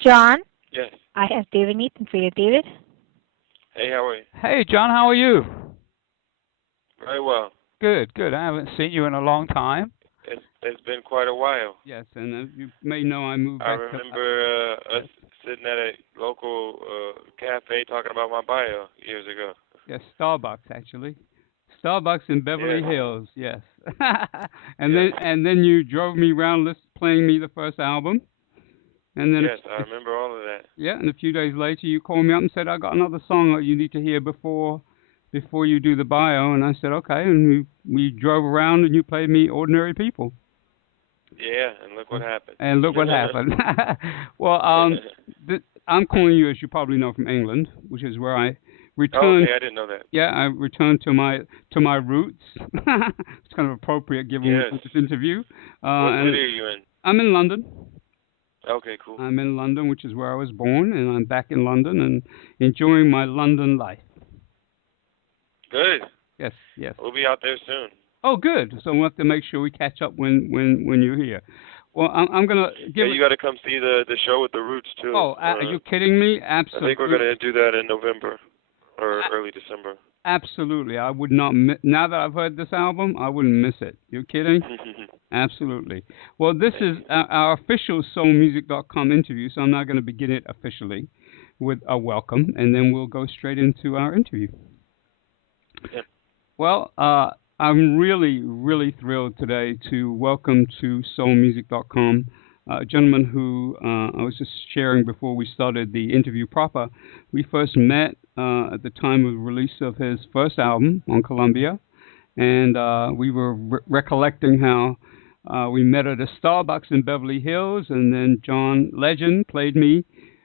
John, Yes. I have David Nathan for you. David? Hey, how are you? Hey, John, how are you? Very well. Good, good. I haven't seen you in a long time. It's been quite a while. Yes, and you may know I moved I back to. remember us Yes, sitting at a local cafe talking about my bio years ago. yes, Starbucks actually. Starbucks in Beverly Yes. Hills. Yes. and Yes. then you drove me around playing me the first album, and then Yes, I remember all of that. yeah, and a few days later you called me up and said I got another song that you need to hear before you do the bio, and I said okay, and we drove around and you played me Ordinary People. Yeah, and look what happened. And look what happened. well, I'm calling you, as you probably know, from England, which is where I returned. Okay, I didn't know that. Yeah, I returned to my roots. It's kind of appropriate given Yes. this interview. What And city are you in? I'm in London. Okay, cool. I'm in London, which is where I was born, and I'm back in London and enjoying my London life. Good. Yes, yes. We'll be out there soon. Oh, good. So we'll have to make sure we catch up when you're here. Well, I'm gonna Yeah, give. you got to come see the show with the Roots too. Oh, are you kidding me? I Absolutely. think we're gonna do that in November or early December. Absolutely, I would not. Now that I've heard this album, I wouldn't miss it. You kidding? Absolutely. Well, this is our official soulmusic.com interview, so I'm not going to begin it officially with a welcome, and then we'll go straight into our interview. Yeah. Well, I'm really, really thrilled today to welcome to soulmusic.com a gentleman who I was just sharing before we started the interview proper. We first met at the time of the release of his first album on Columbia, and we were recollecting how we met at a Starbucks in Beverly Hills, and then John Legend played me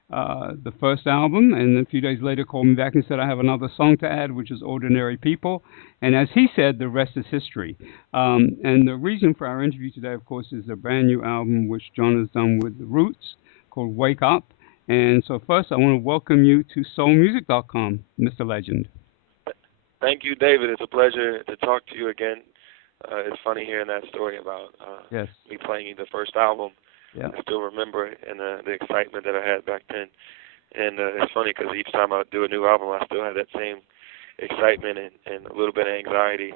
the first album, and a few days later called me back and said, I have another song to add, which is Ordinary People. And as he said, the rest is history. And the reason for our interview today, of course, is a brand new album which John has done with The Roots called Wake Up. And so first, I want to welcome you to soulmusic.com, Mr. Legend. Thank you, David. It's a pleasure to talk to you again. It's funny hearing that story about Yes. me playing you the first album. Yeah. I still remember it and the excitement that I had back then. And it's funny because each time I do a new album, I still have that same excitement and a little bit of anxiety,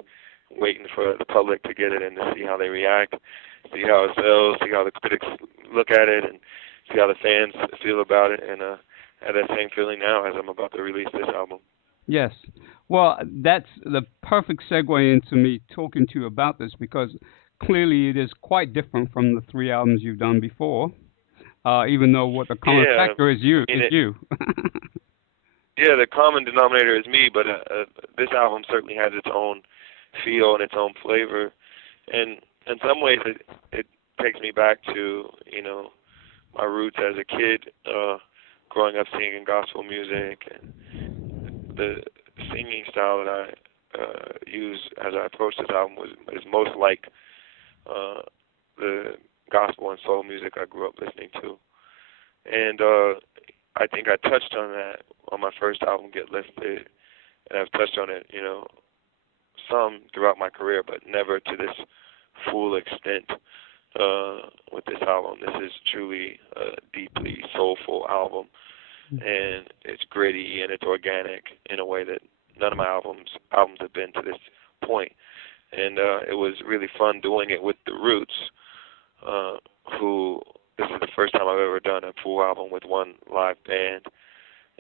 waiting for the public to get it and to see how they react, see how it sells, see how the critics look at it, and see how the fans feel about it. And I have that same feeling now as I'm about to release this album. Yes. Well, that's the perfect segue into me talking to you about this because clearly it is quite different from the three albums you've done before, even though what the common factor is you. Yeah, the common denominator is me, but this album certainly has its own feel and its own flavor. And in some ways it takes me back to, my roots as a kid, growing up singing gospel music, and the singing style that I use as I approach this album is most like the gospel and soul music I grew up listening to. And I think I touched on that on my first album, Get Lifted, and I've touched on it, some throughout my career, but never to this full extent with this album. This is truly a deeply soulful album, and it's gritty and it's organic in a way that none of my albums have been to this point. And it was really fun doing it with The Roots, who this is the first time I've ever done a full album with one live band,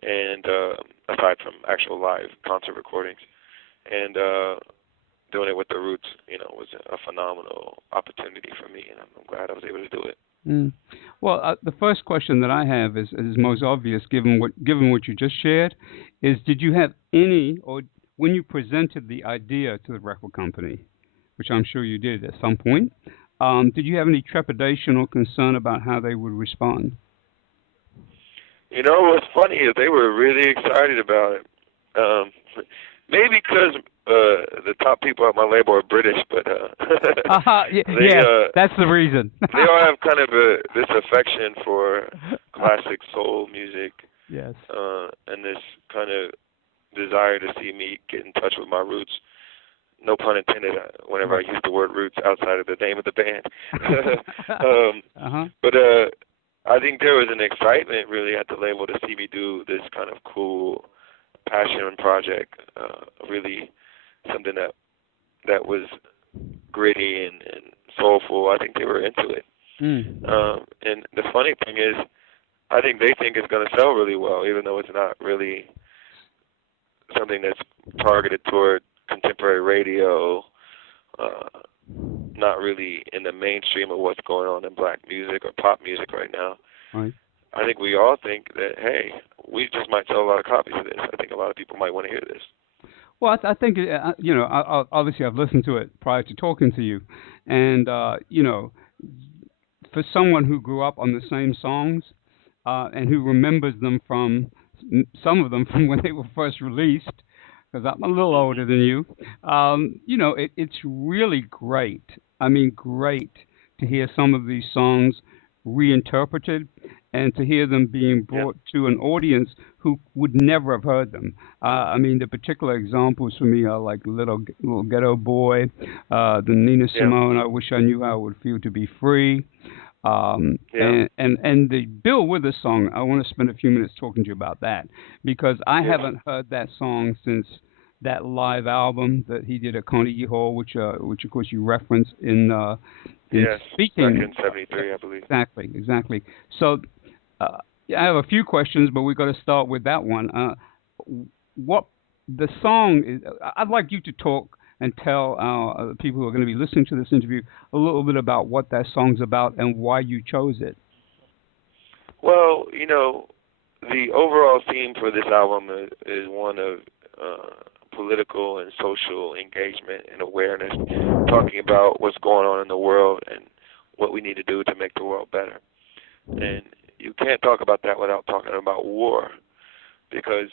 and aside from actual live concert recordings. And doing it with The Roots, was a phenomenal opportunity for me, and I'm glad I was able to do it. Mm. Well, the first question that I have is most obvious, given what you just shared, is did you have any, or when you presented the idea to the record company, which I'm sure you did at some point, did you have any trepidation or concern about how they would respond? What's funny is they were really excited about it. Maybe because the top people at my label are British, but that's the reason. They all have kind of this affection for classic soul music. Yes. And this kind of desire to see me get in touch with my roots. No pun intended. Whenever I use the word roots outside of the name of the band. But I think there was an excitement really at the label to see me do this kind of cool passion project, really something that was gritty and soulful. I think they were into it. And the funny thing is, I think they think it's going to sell really well, even though it's not really something that's targeted toward contemporary radio, not really in the mainstream of what's going on in black music or pop music right now. Right. I think we all think that, hey, we just might sell a lot of copies of this. I think a lot of people might want to hear this. Well, I think obviously I've listened to it prior to talking to you, and for someone who grew up on the same songs and who remembers them from some of them from when they were first released, because I'm a little older than you, it's really great. I mean, great to hear some of these songs reinterpreted and to hear them being brought to an audience who would never have heard them. I mean, the particular examples for me are like Little Ghetto Boy, the Nina Simone, I Wish I Knew How It Would Feel to Be Free. And the Bill Withers song, I want to spend a few minutes talking to you about that, because I haven't heard that song since that live album that he did at Carnegie Hall, which of course you referenced in speaking. Back in '73, I believe. Exactly. So I have a few questions, but we've got to start with that one. What the song is? I'd like you to talk and tell our people who are going to be listening to this interview a little bit about what that song's about and why you chose it. Well, the overall theme for this album is one of political and social engagement and awareness, talking about what's going on in the world and what we need to do to make the world better. And you can't talk about that without talking about war, because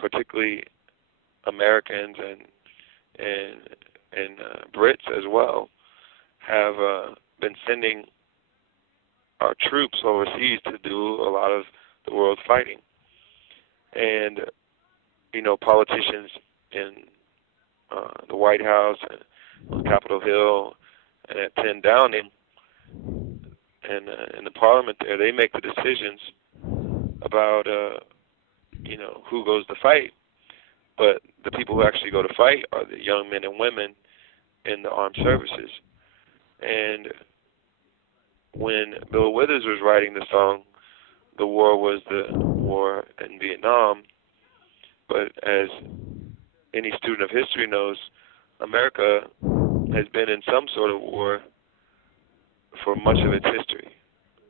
particularly Americans and Brits as well have been sending our troops overseas to do a lot of the world's fighting. And politicians in the White House and on Capitol Hill and at 10 Downing and in the Parliament there, they make the decisions about who goes to fight. But the people who actually go to fight are the young men and women in the armed services. And when Bill Withers was writing the song, the war was the war in Vietnam. But as any student of history knows, America has been in some sort of war for much of its history.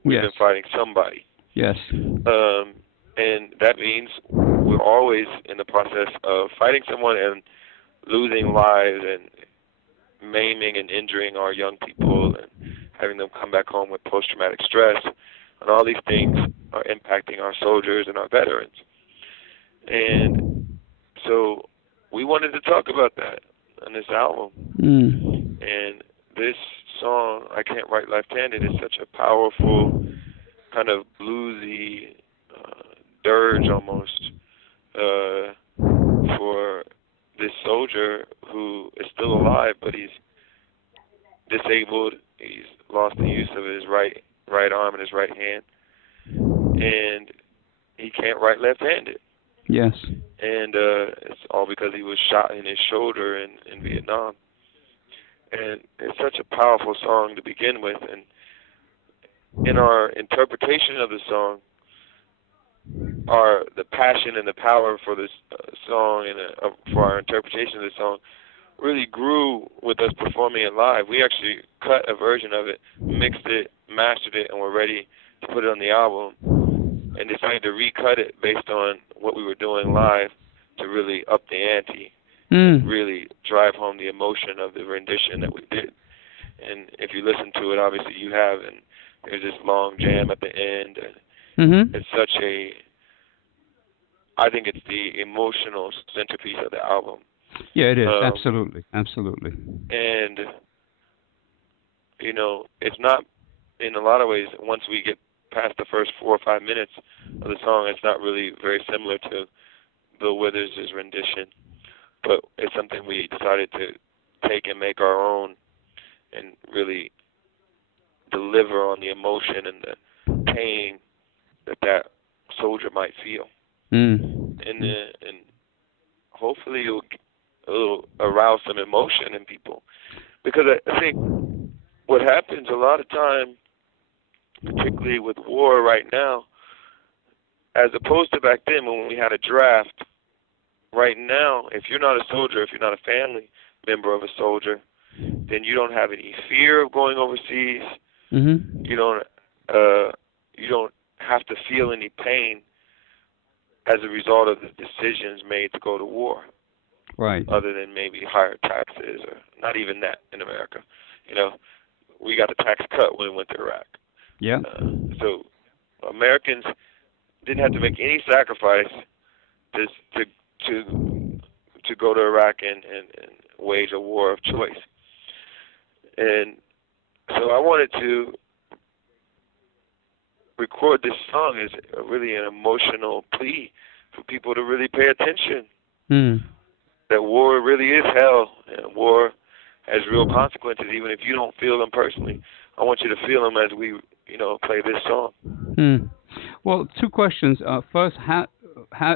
We've been fighting somebody. Yes. And that means we're always in the process of fighting someone and losing lives and maiming and injuring our young people and having them come back home with post-traumatic stress. And all these things are impacting our soldiers and our veterans. And so we wanted to talk about that on this album. And this song, I Can't Write Left-Handed, is such a powerful, kind of bluesy dirge almost for this soldier who is still alive, but he's disabled. He's lost the use of his right arm and his right hand, and he can't write left-handed. Yes. And it's all because he was shot in his shoulder in Vietnam. And it's such a powerful song to begin with. And in our interpretation of the song, the passion and the power for this song and for our interpretation of the song really grew with us performing it live. We actually cut a version of it, mixed it, mastered it, and we're ready to put it on the album, and decided to recut it based on what we were doing live to really up the ante, really drive home the emotion of the rendition that we did. And if you listen to it, obviously you have, and there's this long jam at the end. And it's such I think it's the emotional centerpiece of the album. Yeah, it is. Absolutely. And, it's not, in a lot of ways, once we get past the first 4 or 5 minutes of the song, it's not really very similar to Bill Withers' rendition. But it's something we decided to take and make our own and really deliver on the emotion and the pain that soldier might feel, and hopefully it'll arouse some emotion in people, because I think what happens a lot of time, particularly with war right now, as opposed to back then when we had a draft. Right now, if you're not a soldier, if you're not a family member of a soldier, then you don't have any fear of going overseas. You don't have to feel any pain as a result of the decisions made to go to war. Right. Other than maybe higher taxes, or not even that in America. We got a tax cut when we went to Iraq. Yeah. So Americans didn't have to make any sacrifice to go to Iraq and wage a war of choice. And so I wanted to record this song as really an emotional plea for people to really pay attention. That war really is hell, and war has real consequences, even if you don't feel them personally. I want you to feel them as we, play this song. Well, two questions. First, how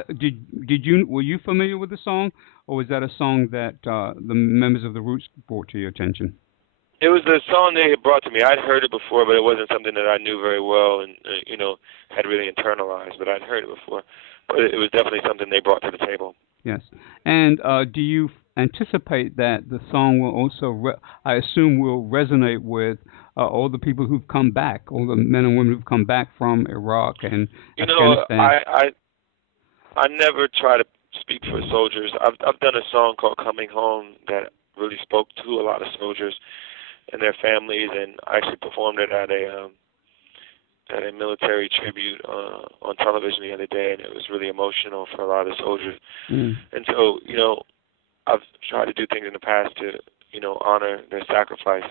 were you familiar with the song, or was that a song that the members of the Roots brought to your attention? It was the song they had brought to me. I'd heard it before, but it wasn't something that I knew very well and had really internalized. But I'd heard it before. But it was definitely something they brought to the table. Yes. And do you anticipate that the song will also, I assume, will resonate with all the people who've come back, all the men and women who've come back from Iraq and Afghanistan? I never try to speak for soldiers. I've done a song called "Coming Home" that really spoke to a lot of soldiers and their families, and I actually performed it at a military tribute on television the other day, and it was really emotional for a lot of soldiers. And so, I've tried to do things in the past to, honor their sacrifice,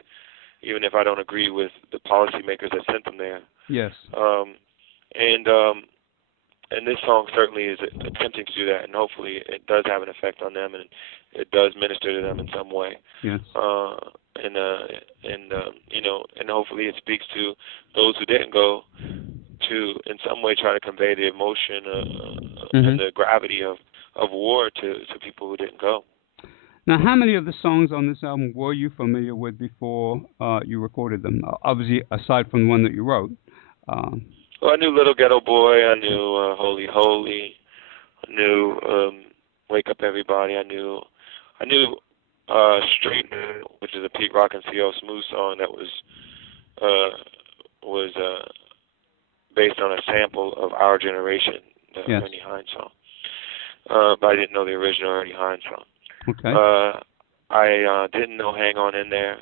even if I don't agree with the policymakers that sent them there. Yes. And this song certainly is attempting to do that, and hopefully it does have an effect on them, and it does minister to them in some way. Yes. And hopefully it speaks to those who didn't go, to in some way try to convey the emotion and the gravity of war to people who didn't go. Now, how many of the songs on this album were you familiar with before you recorded them? Obviously, aside from the one that you wrote. Well, I knew Little Ghetto Boy. I knew Holy Holy. I knew Wake Up Everybody. I knew Street, which is a Pete Rock and C.O. Smooth song that was based on a sample of Our Generation, the Ernie Hines song. But I didn't know the original Ernie Hines song. Okay. I didn't know Hang On In There.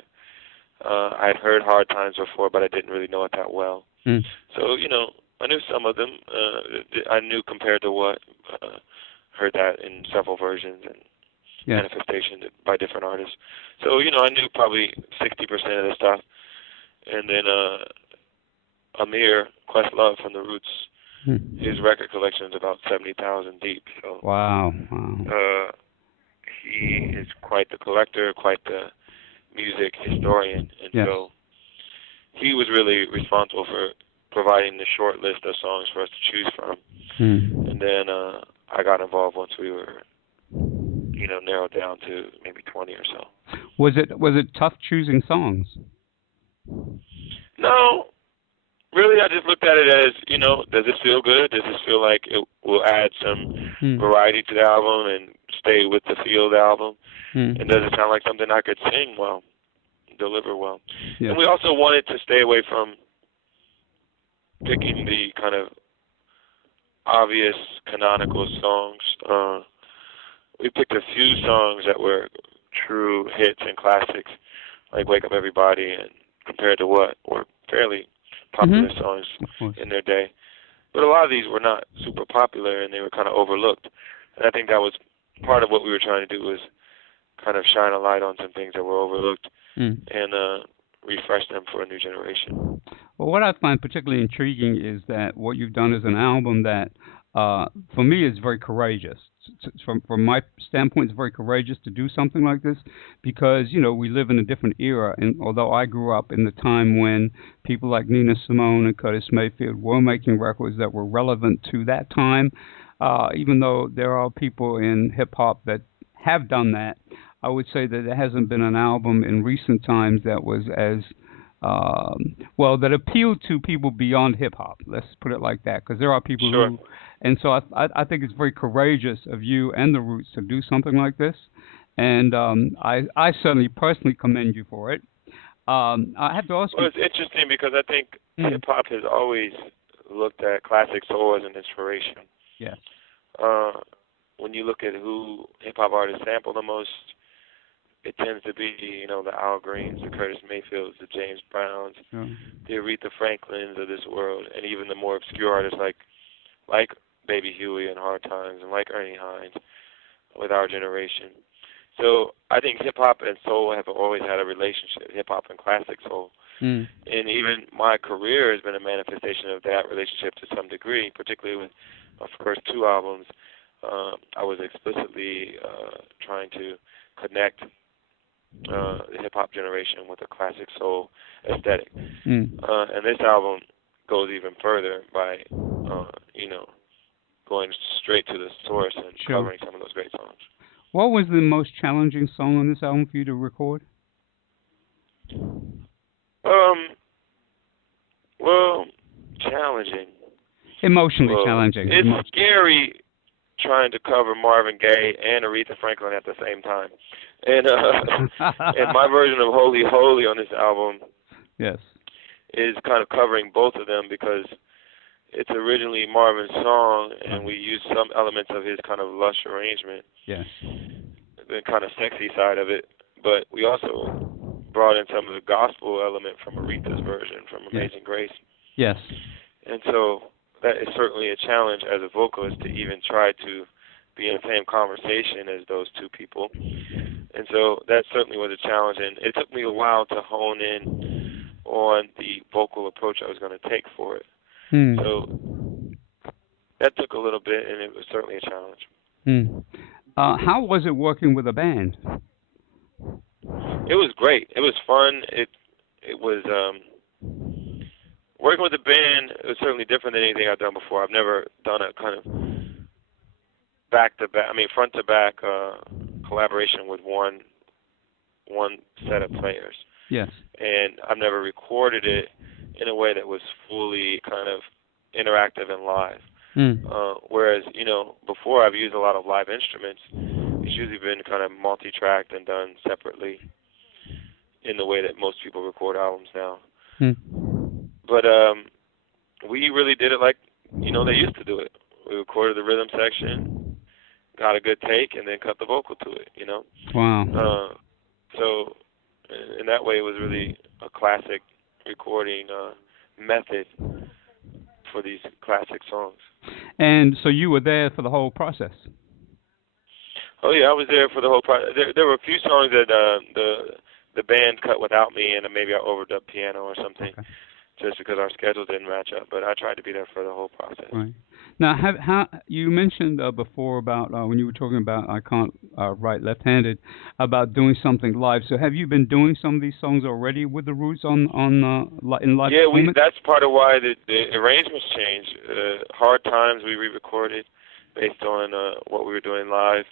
I had heard Hard Times before, but I didn't really know it that well. So, I knew some of them. I knew Compared to What. Heard that in several versions and manifestations by different artists. So, I knew probably 60% of the stuff. And then Amir, Questlove from the Roots, his record collection is about 70,000 deep. So, wow. He is quite the collector, quite the music historian, and so he was really responsible for providing the short list of songs for us to choose from. And then I got involved once we were, narrowed down to maybe 20 or so. Was it tough choosing songs? No, really. I just looked at it as, does this feel good? Does this feel like it will add some variety to the album and stay with the feel of the album? And does it sound like something I could sing well, deliver well? Yes. And we also wanted to stay away from picking the kind of obvious canonical songs. We picked a few songs that were true hits and classics, like Wake Up Everybody and Compared to What, were fairly popular songs in their day. But a lot of these were not super popular, and they were kind of overlooked. And I think that was part of what we were trying to do, was kind of shine a light on some things that were overlooked and refresh them for a new generation. Well, what I find particularly intriguing is that what you've done is an album that, for me, is very courageous. from my standpoint, it's very courageous to do something like this because we live in a different era. And although I grew up in the time when people like Nina Simone and Curtis Mayfield were making records that were relevant to that time, even though there are people in hip hop that have done that, I would say that there hasn't been an album in recent times that was as that appealed to people beyond hip hop. Let's put it like that, because there are people Sure. who, and so I think it's very courageous of you and the Roots to do something like this, and I certainly personally commend you for it. I have to ask Well, you. it's interesting because I think hip hop has always looked at classic soul as an inspiration. Yes. When you look at who hip hop artists sample the most, it tends to be, the Al Greens, the Curtis Mayfields, the James Browns, the Aretha Franklins of this world, and even the more obscure artists like Baby Huey and Hard Times, and like Ernie Hines with Our Generation. So I think hip hop and soul have always had a relationship, hip hop and classic soul. And even my career has been a manifestation of that relationship to some degree, particularly with my first two albums. I was explicitly trying to connect the hip-hop generation with a classic soul aesthetic. And this album goes even further by, going straight to the source and covering some of those great songs. What was the most challenging song on this album for you to record? Well, challenging. Emotionally challenging. It's scary trying to cover Marvin Gaye and Aretha Franklin at the same time. And and my version of Holy Holy on this album is kind of covering both of them because it's originally Marvin's song and we used some elements of his kind of lush arrangement. Yes. The kind of sexy side of it. But we also brought in some of the gospel element from Aretha's version from Amazing Grace. Yes. And so that is certainly a challenge as a vocalist to even try to be in the same conversation as those two people. And so that certainly was a challenge. And it took me a while to hone in on the vocal approach I was going to take for it. So that took a little bit, and it was certainly a challenge. How was it working with a band? It was great. It was fun. It was working with a band. It was certainly different than anything I've done before. I've never done a kind of front to back collaboration with one set of players. Yes. And I've never recorded it in a way that was fully kind of interactive and live. Whereas, before I've used a lot of live instruments. It's usually been kind of multi-tracked and done separately in the way that most people record albums now. But we really did it like, they used to do it. We recorded the rhythm section, got a good take, and then cut the vocal to it, Wow. So in that way, it was really a classic recording method for these classic songs. And so you were there for the whole process? Oh yeah, I was there for the whole process. There were a few songs that the band cut without me, and maybe I overdubbed piano or something, just because our schedules didn't match up. But I tried to be there for the whole process. Right. Now, how you mentioned before about when you were talking about I can't write left-handed, about doing something live. So have you been doing some of these songs already with the Roots in live? Yeah, that's part of why the arrangements changed. Hard Times we re-recorded based on what we were doing live.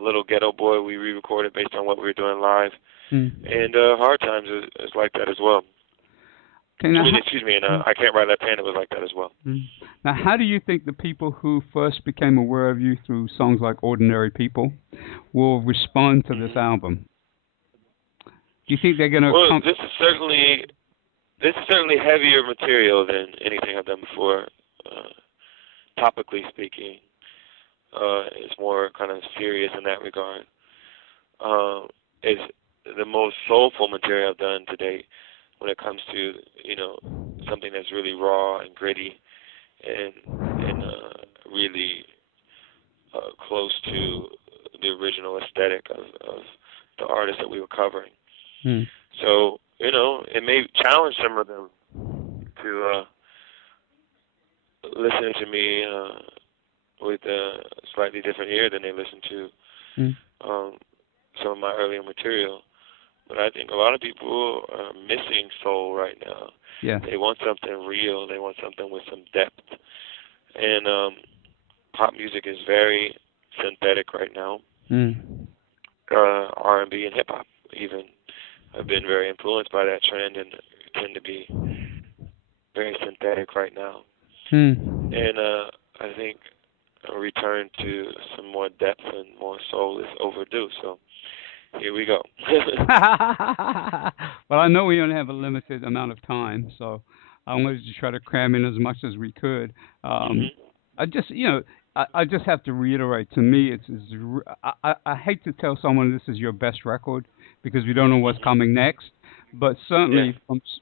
Little Ghetto Boy we re-recorded based on what we were doing live. And Hard Times is like that as well. Okay, now, excuse me, and I Can't Write Left-Handed was like that as well. Now, how do you think the people who first became aware of you through songs like Ordinary People will respond to this album? Do you think they're going to... Well, this is certainly heavier material than anything I've done before, topically speaking. It's more kind of serious in that regard. It's the most soulful material I've done to date when it comes to, something that's really raw and gritty and really close to the original aesthetic of the artists that we were covering. So, it may challenge some of them to listen to me with a slightly different ear than they listen to Mm. some of my earlier material. But I think a lot of people are missing soul right now. Yeah. They want something real. They want something with some depth. And pop music is very synthetic right now. Mm. R&B and hip hop even have been very influenced by that trend and tend to be very synthetic right now. Mm. And I think a return to some more depth and more soul is overdue. So here we go. Well, I know we only have a limited amount of time, so I wanted to try to cram in as much as we could. Mhm. I just, I just have to reiterate. To me, I hate to tell someone this is your best record because we don't know what's Mhm. coming next. But Yeah. certainly,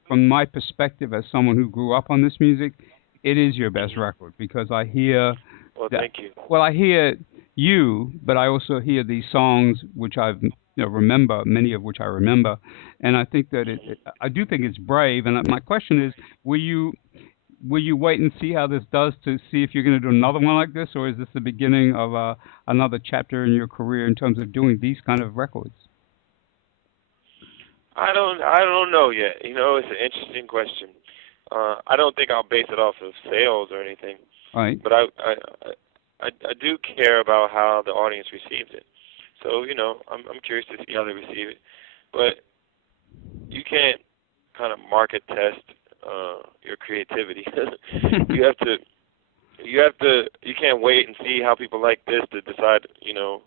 from my perspective as someone who grew up on this music, it is your best Mhm. record because I hear Well, that. thank you. Well, I hear you, but I also hear these songs which remember, many of which I remember, and I think that I do think it's brave. And my question is, will you wait and see how this does to see if you're going to do another one like this, or is this the beginning of another chapter in your career in terms of doing these kind of records? I don't know yet. You know, it's an interesting question. I don't think I'll base it off of sales or anything, All right. but I do care about how the audience receives it. So you know, I'm curious to see how they receive it. But you can't kind of market test your creativity. you have to you can't wait and see how people like this to decide, you know,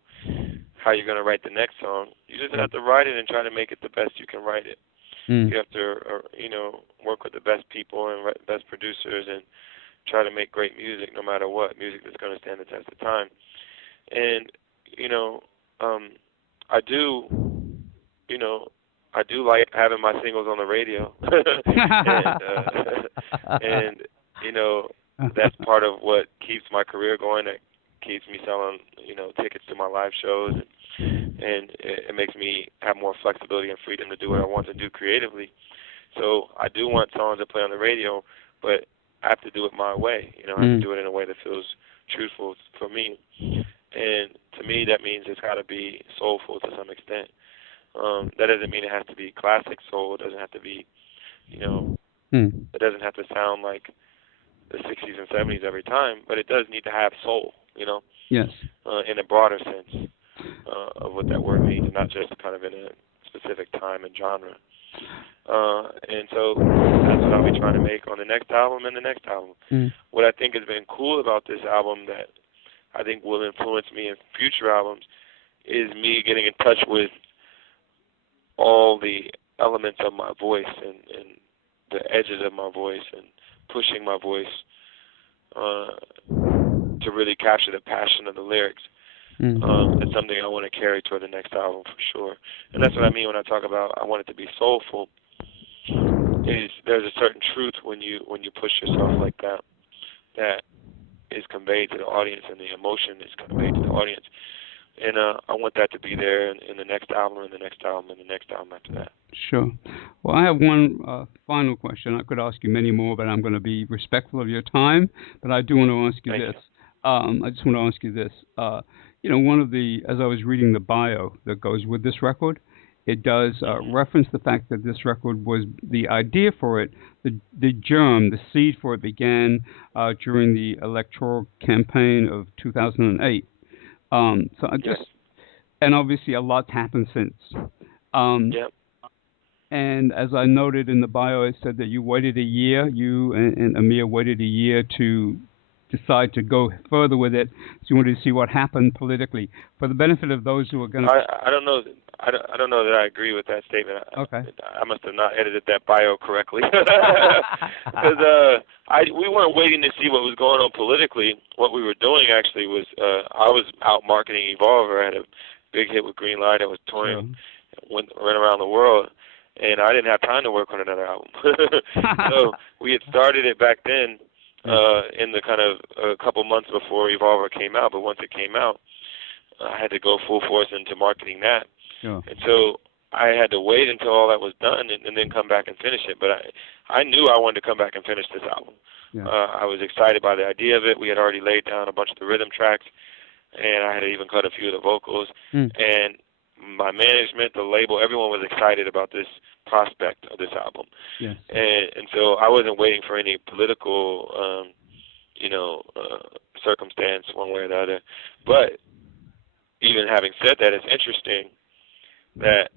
how you're going to write the next song. You just have to write it and try to make it the best you can write it. Mm. You have to you know, work with the best people and best producers and try to make great music no matter what, music that's going to stand the test of time. And you know, I do, you know, I do like having my singles on the radio, and you know, that's part of what keeps my career going. That keeps me selling, you know, tickets to my live shows, and it makes me have more flexibility and freedom to do what I want to do creatively. So I do want songs to play on the radio, but I have to do it my way. You know, I have to do it in a way that feels truthful for me. And to me, that means it's got to be soulful to some extent. That doesn't mean it has to be classic soul. It doesn't have to be, you know, it doesn't have to sound like the 60s and 70s every time, but it does need to have soul, you know, Yes. in a broader sense of what that word means, and not just kind of in a specific time and genre. And so that's what I'll be trying to make on the next album and the next album. What I think has been cool about this album that I think will influence me in future albums is me getting in touch with all the elements of my voice and the edges of my voice and pushing my voice to really capture the passion of the lyrics. It's something I want to carry toward the next album for sure. And that's what I mean when I talk about I want it to be soulful. Is there's a certain truth when you push yourself like that that is conveyed to the audience, and the emotion is conveyed to the audience. And I want that to be there in the next album, and the next album, and the next album after that. Sure. Well, I have one final question. I could ask you many more, but I'm going to be respectful of your time. But I do want to ask you Thank this. I just want to ask you this. You know, one of the, as I was reading the bio that goes with this record, it does reference the fact that this record was the idea for it, the germ, the seed for it began during the electoral campaign of 2008. So I just, and obviously a lot's happened since. Yep. And as I noted in the bio, it said that you waited a year, you and Amir waited a year to decide to go further with it. So you wanted to see what happened politically. For the benefit of those who are going to... I don't know. I don't know that I agree with that statement. Okay. I must have not edited that bio correctly. Because we weren't waiting to see what was going on politically. What we were doing actually was I was out marketing Evolver. I had a big hit with Green Light. I was touring, went around the world, and I didn't have time to work on another album. So we had started it back then in the kind of a couple months before Evolver came out. But once it came out, I had to go full force into marketing that. Sure. And so I had to wait until all that was done and then come back and finish it. But I knew I wanted to come back and finish this album. Yeah. I was excited by the idea of it. We had already laid down a bunch of the rhythm tracks, and I had even cut a few of the vocals. And my management, the label, everyone was excited about this prospect of this album. Yes. And so I wasn't waiting for any political, circumstance one way or the other. But even having said that, it's interesting that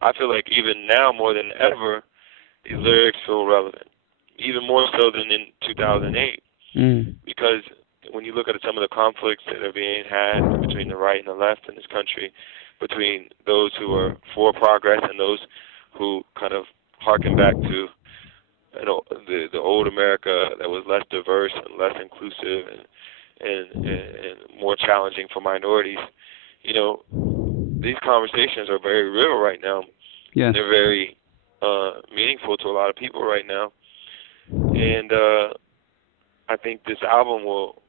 I feel like even now more than ever, these lyrics feel relevant, even more so than in 2008. Because when you look at some of the conflicts that are being had between the right and the left in this country, between those who are for progress and those who kind of harken back to the old America that was less diverse and less inclusive and more challenging for minorities, these conversations are very real right now. Yes. They're very meaningful to a lot of people right now. And I think this album will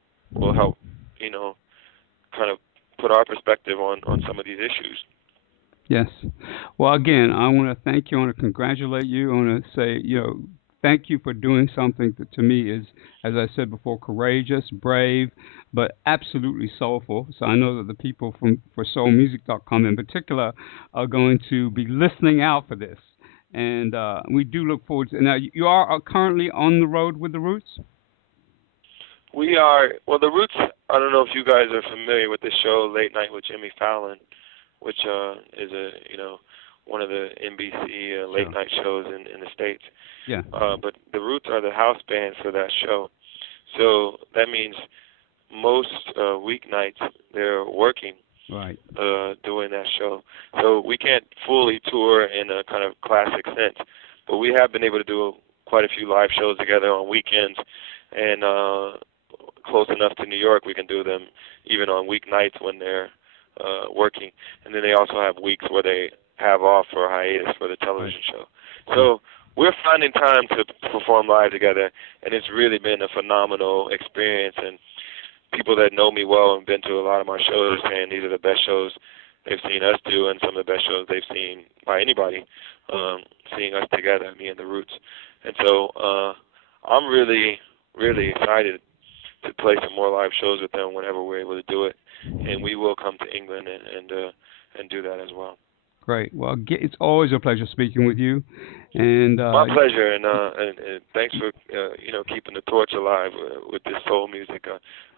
help, kind of put our perspective on some of these issues. Yes. Well, again, I want to thank you. I want to congratulate you. I want to say, thank you for doing something that to me is, as I said before, courageous, brave, but absolutely soulful. So I know that the people for soulmusic.com in particular are going to be listening out for this. And we do look forward to it. Now, you are currently on the road with the Roots? We are. Well, the Roots, I don't know if you guys are familiar with this show, Late Night with Jimmy Fallon, which is one of the NBC late night shows in the States. Yeah. But the Roots are the house band for that show. So that means most weeknights they're working, right, doing that show. So we can't fully tour in a kind of classic sense, but we have been able to do quite a few live shows together on weekends, and close enough to New York we can do them even on weeknights when they're working. And then they also have weeks where they have off for a hiatus for the television show. So we're finding time to perform live together, and it's really been a phenomenal experience. And people that know me well and been to a lot of my shows are saying these are the best shows they've seen us do, and some of the best shows they've seen by anybody, seeing us together, me and the Roots. And so I'm really, really excited to play some more live shows with them whenever we're able to do it. And we will come to England and do that as well. Great. Well, it's always a pleasure speaking with you. And my pleasure, and thanks for keeping the torch alive with this soul music.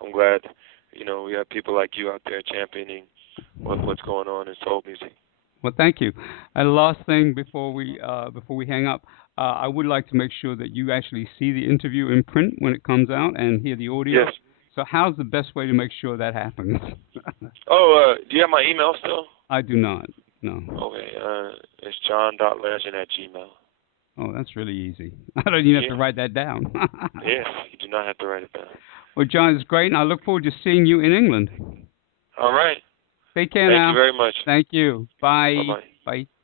I'm glad we have people like you out there championing what's going on in soul music. Well, thank you. And last thing before we hang up, I would like to make sure that you actually see the interview in print when it comes out and hear the audio. Yes. So how's the best way to make sure that happens? Do you have my email still? I do not. No. Okay. It's john.legend@gmail. Oh, that's really easy. I don't even have to write that down. Yes, you do not have to write it down. Well, John, it's great, and I look forward to seeing you in England. All right. Take care now. Thank you very much. Thank you. Bye. Bye-bye. Bye.